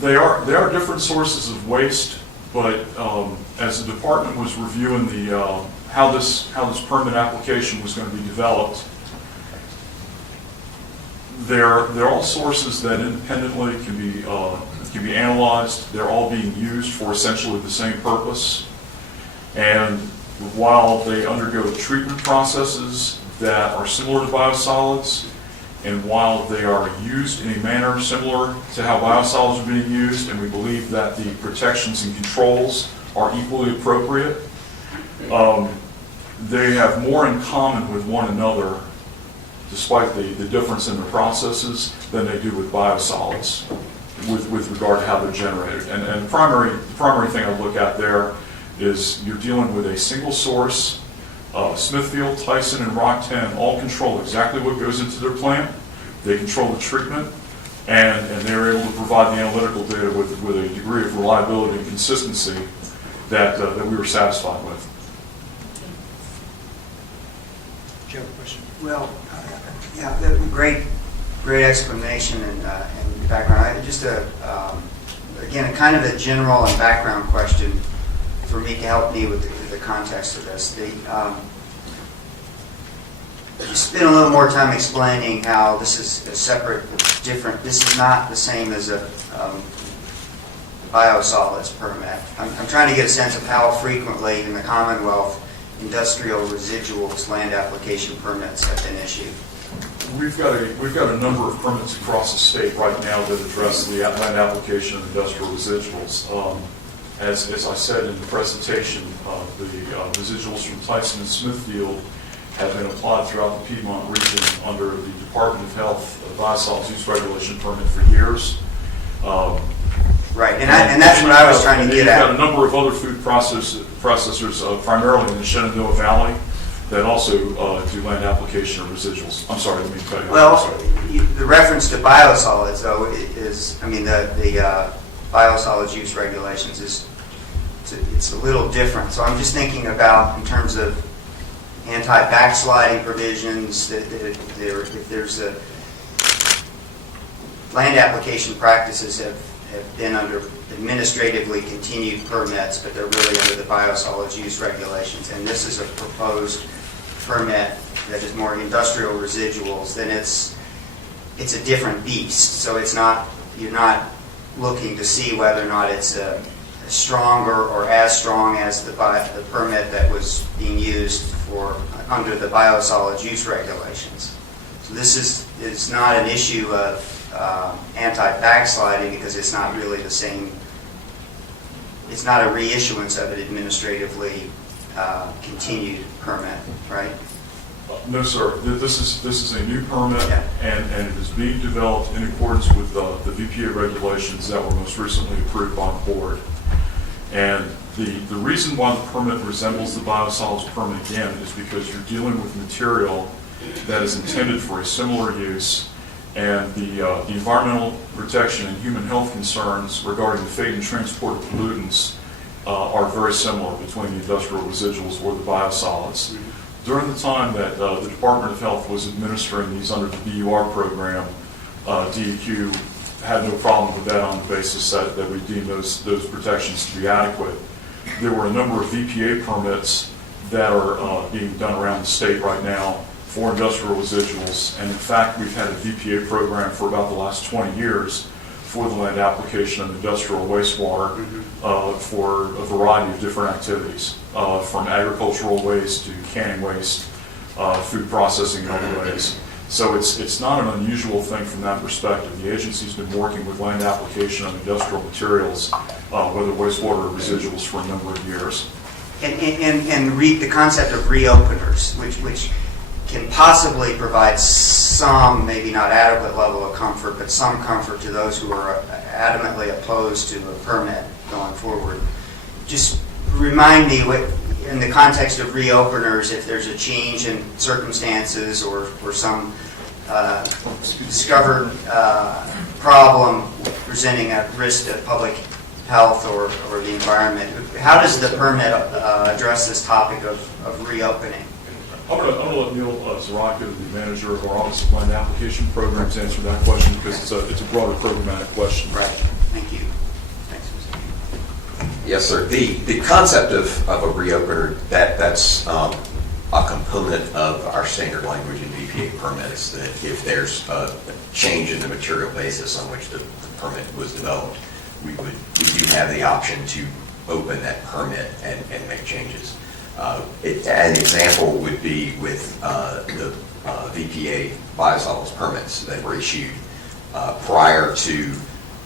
They are different sources of waste, but as the department was reviewing the how this permit application was going to be developed, they're all sources that independently can be analyzed. They're all being used for essentially the same purpose, and while they undergo treatment processes that are similar to biosolids, and while they are used in a manner similar to how biosolids are being used, and we believe that the protections and controls are equally appropriate, they have more in common with one another, despite the difference in the processes, than they do with biosolids with regard to how they're generated. And the primary thing I look at there is you're dealing with a single source. Smithfield, Tyson, and Rock 10 all control exactly what goes into their plant. They control the treatment, and they're able to provide the analytical data with a degree of reliability and consistency that we were satisfied with. Do you have a question? Well, yeah, great explanation and background. Just again, a kind of a general and background question for me to help me with the context of this. You spend a little more time explaining how this is a separate, different. This is not the same as a biosolids permit. I'm trying to get a sense of how frequently in the Commonwealth industrial residuals land application permits have been issued. We've got a number of permits across the state right now that address the land application of industrial residuals. As I said in the presentation, the residuals from Tyson and Smithfield have been applied throughout the Piedmont region under the Department of Health biosolids use regulation permit for years. Right, and that's what I was trying to get at. You've got a number of other food processors, primarily in the Shenandoah Valley, that also do land application of residuals. I'm sorry, let me cut you off. Well, the reference to biosolids, though, is, I mean, the biosolids use regulations it's a little different. So I'm just thinking about in terms of anti-backsliding provisions, that if there's a land application practices have been under administratively continued permits, but they're really under the biosolids use regulations, and this is a proposed permit that is more industrial residuals, then it's a different beast. So it's not, you're not looking to see whether or not it's a stronger or as strong as the permit that was being used for under the biosolids use regulations. So this is not an issue of anti-backsliding, because it's not really the same. It's not a reissuance of an administratively continued permit, right? No, sir. This is a new permit, Yeah. and it is being developed in accordance with the VPA regulations that were most recently approved by the board. And the reason why the permit resembles the biosolids permit again is because you're dealing with material that is intended for a similar use, and the environmental protection and human health concerns regarding the fate and transport of pollutants are very similar between the industrial residuals or the biosolids. During the time that the Department of Health was administering these under the BUR program, DEQ had no problem with that on the basis that we deemed those protections to be adequate. There were a number of VPA permits that are being done around the state right now for industrial residuals, and in fact we've had a VPA program for about the last 20 years for the land application of industrial wastewater for a variety of different activities, from agricultural waste to canning waste, food processing and other ways. So it's not an unusual thing from that perspective. The agency's been working with land application of industrial materials, whether wastewater or residuals, for a number of years. And the concept of reopeners, which can possibly provide some, maybe not adequate level of comfort, but some comfort to those who are adamantly opposed to a permit going forward. Just remind me, what, in the context of reopeners, if there's a change in circumstances or some discovered problem presenting a risk to public health or the environment, how does the permit address this topic of reopening? I'm going to let Neil Zaraka, the manager of our Office of Land Application Programs, answer that question, because it's a broader programmatic question. Right. Thank you. Thanks, Mr. Chairman. Yes, sir. The concept of a reopener, that's a component of our standard language in VPA permits, that if there's a change in the material basis on which the permit was developed, we do have the option to open that permit and make changes. An example would be with the VPA biosolids permits that were issued prior to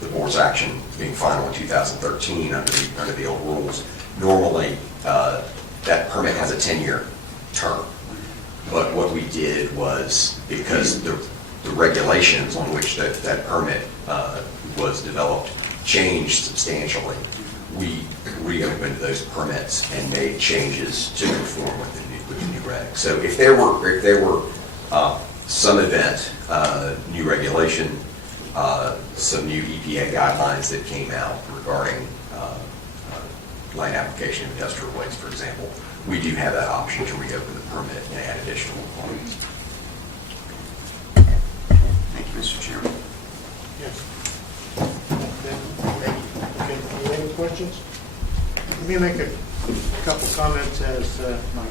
the board's action being final in 2013 under the old rules. Normally, that permit has a 10-year term. But what we did was, because the regulations on which that permit was developed changed substantially, we reopened those permits and made changes to conform with the new regs. So if there were some event, new regulation, some new EPA guidelines that came out regarding land application of industrial waste, for example, we do have that option to reopen the permit and add additional requirements. Thank you, Mr. Chairman. Yes. Okay, any questions? Let me make a couple comments as Mike.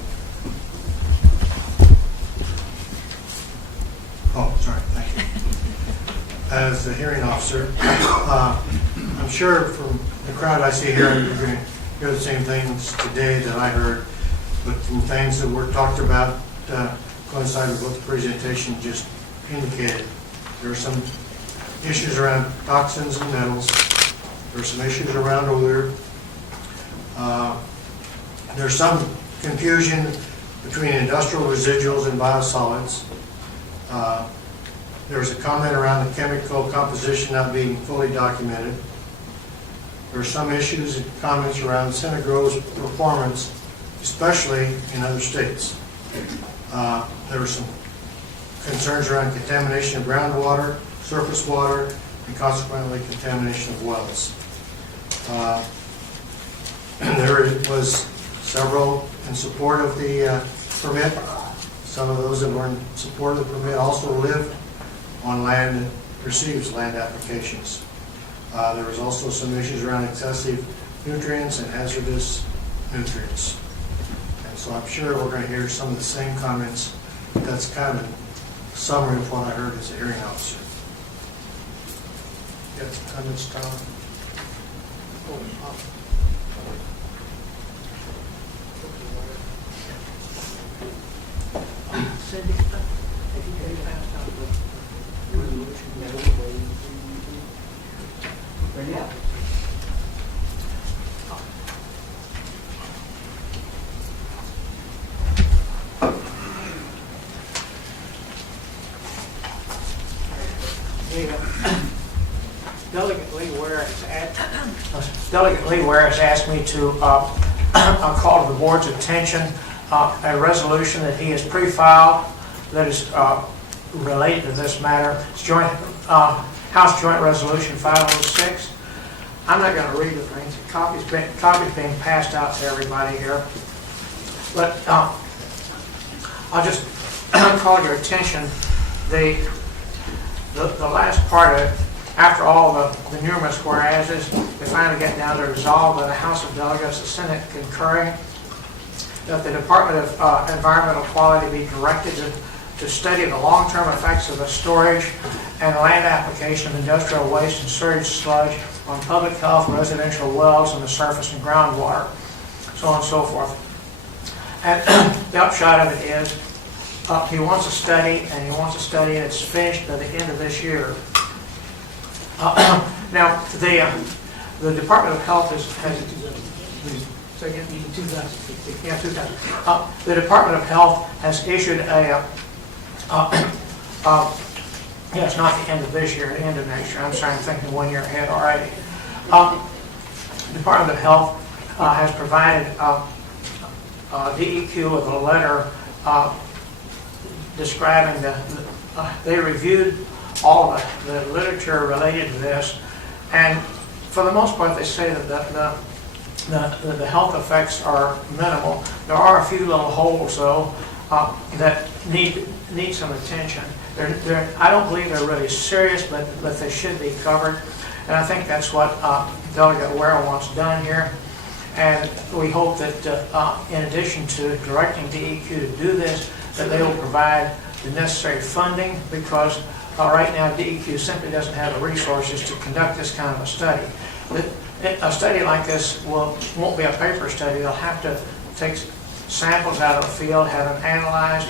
Oh, sorry, thank you. As the hearing officer, I'm sure from the crowd I see here, you're going to hear the same things today that I heard, but some things that were talked about coincide with what the presentation just indicated. There are some issues around toxins and metals. There are some issues around odor. There's some confusion between industrial residuals and biosolids. There's a comment around the chemical composition not being fully documented. There are some issues and comments around Synagro's performance, especially in other states. There were some concerns around contamination of groundwater, surface water, and consequently contamination of wells. There was several in support of the permit. Some of those that were in support of the permit also lived on land that receives land applications. There was also some issues around excessive nutrients and hazardous nutrients. And so I'm sure we're going to hear some of the same comments. That's kind of a summary of what I heard as a hearing officer. You got some comments, Tom? Cindy, have you passed out the resolution? Ready up? Delegate Lee Ware has asked me to call to the board's attention a resolution that he has pre-filed that is related to this matter. It's House Joint Resolution 506. I'm not going to read the things. Copies being passed out to everybody here. But I'll just call your attention. The last part of it, after all the numerous whereases, they finally get down to resolve by the House of Delegates, the Senate concurring, that the Department of Environmental Quality be directed to study the long-term effects of the storage and land application of industrial waste and sewage sludge on public health, residential wells, and the surface and groundwater, so on and so forth. And the upshot of it is, he wants a study, and he wants a study that's finished by the end of this year. Now, the Department of Health has the Department of Health has issued a it's not the end of this year, the end of next year. I'm sorry, I'm thinking 1 year ahead already. Department of Health has provided DEQ with a letter describing they reviewed all the literature related to this, and for the most part they say that the health effects are minimal. There are a few little holes though that need some attention. I don't believe they're really serious, but they should be covered. And I think that's what Delegate Ware wants done here. And we hope that in addition to directing DEQ to do this, that they will provide the necessary funding, because right now DEQ simply doesn't have the resources to conduct this kind of a study. A study like this won't be a paper study. They'll have to take samples out of the field, have them analyzed.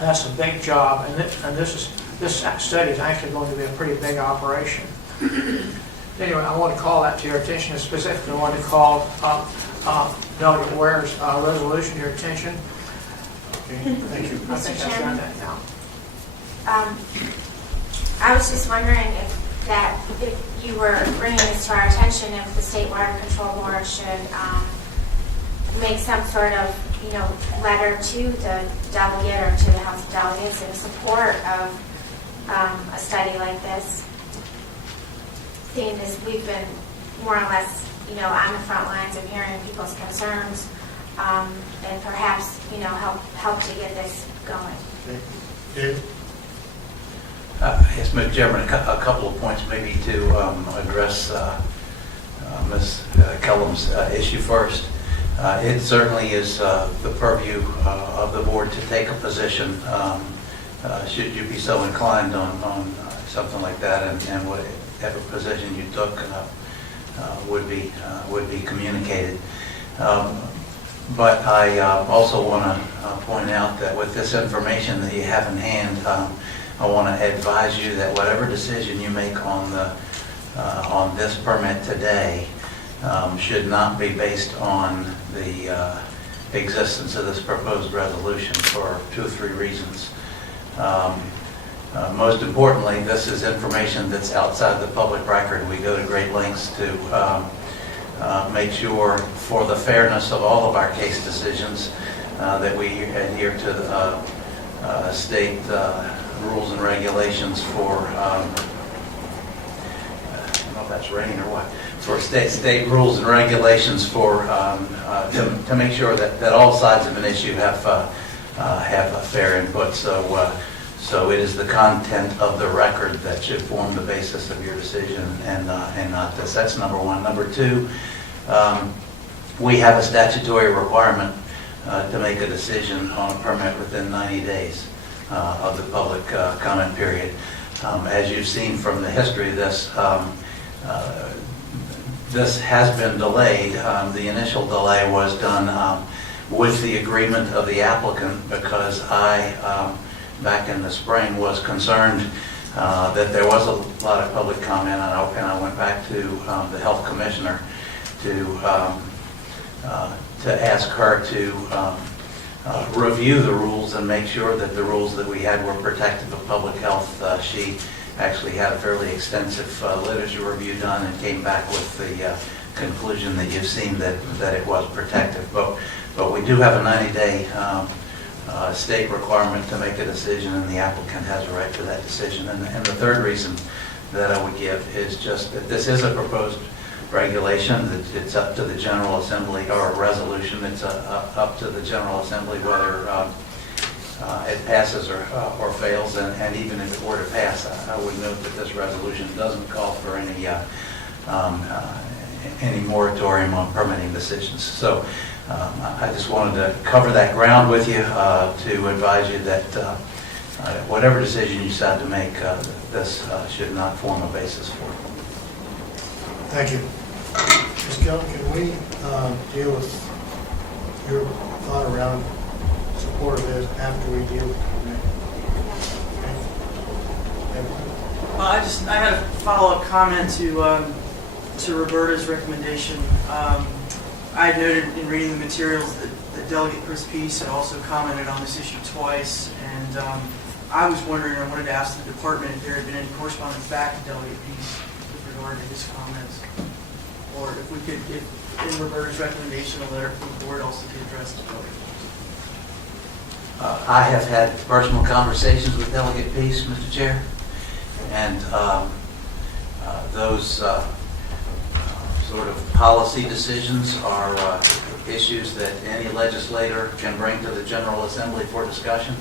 That's a big job, and this study is actually going to be a pretty big operation. Anyway, I want to call that to your attention, and specifically I want to call Delegate Ware's resolution to your attention. Okay, thank you. I think I've done that now. I was just wondering if you were bringing this to our attention, if the State Water Control Board should make some sort of, letter to the delegate or to the House of Delegates in support of a study like this, seeing as we've been more or less, on the front lines of hearing people's concerns, and perhaps, help to get this going. Okay. Dave? Yes, Mr. Chairman, a couple of points maybe to address Ms. Kellum's issue first. It certainly is the purview of the board to take a position, should you be so inclined on something like that, and whatever position you took would be communicated. But I also want to point out that with this information that you have in hand, I want to advise you that whatever decision you make on this permit today should not be based on the existence of this proposed resolution for 2 or 3 reasons. Most importantly, this is information that's outside the public record. We go to great lengths to make sure, for the fairness of all of our case decisions, that we adhere to the state rules and regulations for, I don't know if that's rain or what, for state rules and regulations for, to make sure that all sides of an issue have a fair input. So it is the content of the record that should form the basis of your decision, and not this. That's number one. Number two, we have a statutory requirement to make a decision on a permit within 90 days of the public comment period. As you've seen from the history of this, this has been delayed. The initial delay was done with the agreement of the applicant, because I, back in the spring, was concerned that there was a lot of public comment, and I went back to the health commissioner to ask her to review the rules and make sure that the rules that we had were protective of public health. She actually had a fairly extensive literature review done and came back with the conclusion that you've seen, that it was protective. But we do have a 90-day state requirement to make a decision, and the applicant has a right to that decision. And the third reason that I would give is just that this is a proposed regulation. It's up to the General Assembly, or a resolution. It's up to the General Assembly whether it passes or fails. And even if it were to pass, I would note that this resolution doesn't call for any moratorium on permitting decisions. So I just wanted to cover that ground with you to advise you that whatever decision you decide to make, this should not form a basis for it. Thank you. Ms. Kelly, can we deal with your thought around support of this after we deal with it? Well, I had a follow-up comment to Roberta's recommendation. I had noted in reading the materials that Delegate Chris Peace had also commented on this issue twice, and I was wondering, I wanted to ask the department if there had been any correspondence back to Delegate Peace with regard to his comments, or if we could, if in Roberta's recommendation, a letter from the board also be addressed to Delegate Peace. I have had personal conversations with Delegate Peace, Mr. Chair, and those sort of policy decisions are issues that any legislator can bring to the General Assembly for discussion.